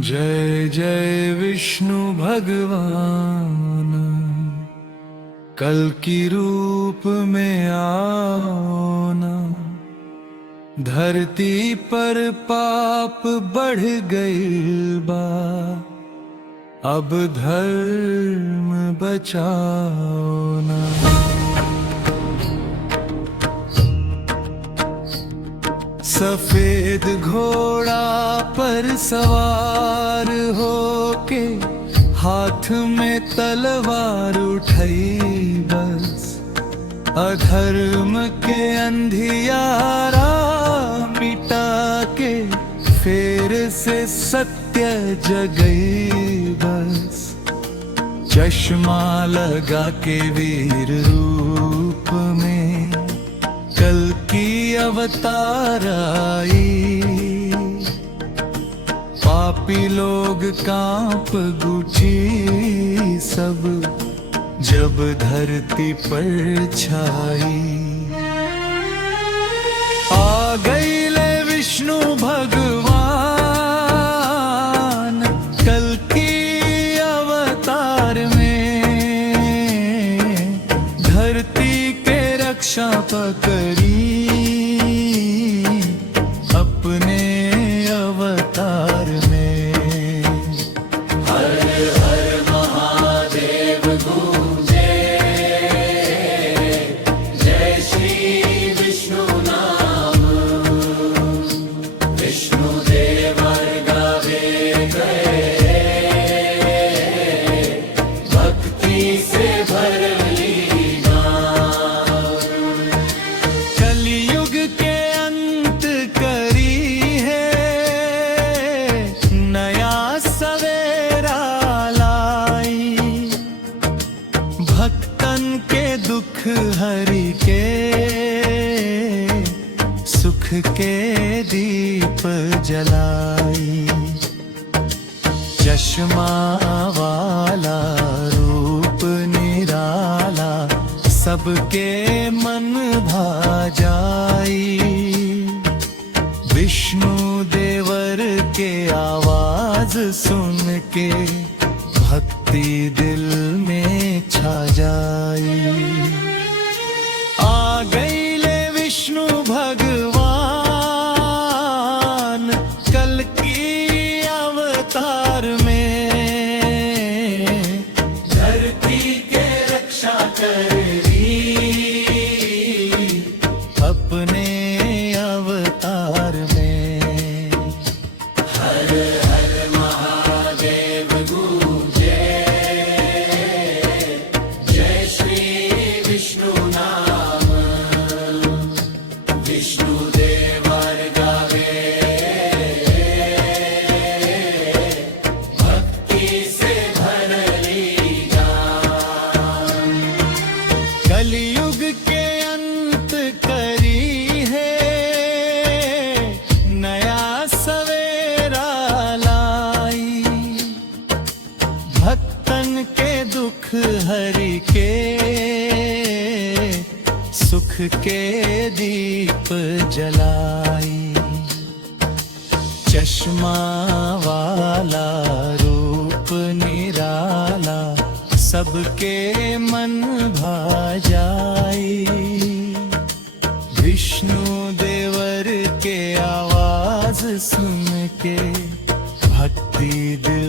जय जय विष्णु भगवान, कल की रूप में आओ ना। धरती पर पाप बढ़ गई बा, अब धर्म बचाओ ना। सफेद घोड़ा पर सवार होके, हाथ में तलवार उठाई बस। अधर्म के अंधियारा मिटा के, फिर से सत्य जगई बस। चश्मा लगा के वीर रूप में कल की अवतार आई। पापी लोग कांप गुची सब, जब धरती पर छाई। आ गई ले विष्णु भगवान, कल की अवतार में। धरती के रक्षा पकड़ी अपने अवतार में। हर हर महादेव गूंजे, जय श्री विष्णु नाम। विष्णु देवर गावे गए, भक्ति से भरली गाँव। कलयुग के अंत करी है, नया सवेरा लाई। भक्तन के दुख हरि के, सुख के दीप जलाई। चश्मा वाला रूप निराला, सबके मन भा जाई। विष्णु देवर के आवाज सुन के, भक्ति दिल में छा जाई। आ गई ले विष्णु भगवान, कल की अवतार में। धरती के रक्षा करी अपने अवतार में। हर हर महादेव गूंजे, जय श्री विष्णु नाम। विष्णु देवर गावे, भक्ति से भरली गान। कलयुग के अंत करी है, नया सवेरा लाई। भक्तन के दुख हरि के, सुख के दीप जलाई। चश्मा वाला रूप निराला, सबके मन भा जाई। विष्णु देवर के आवाज सुन के, भक्ति दिल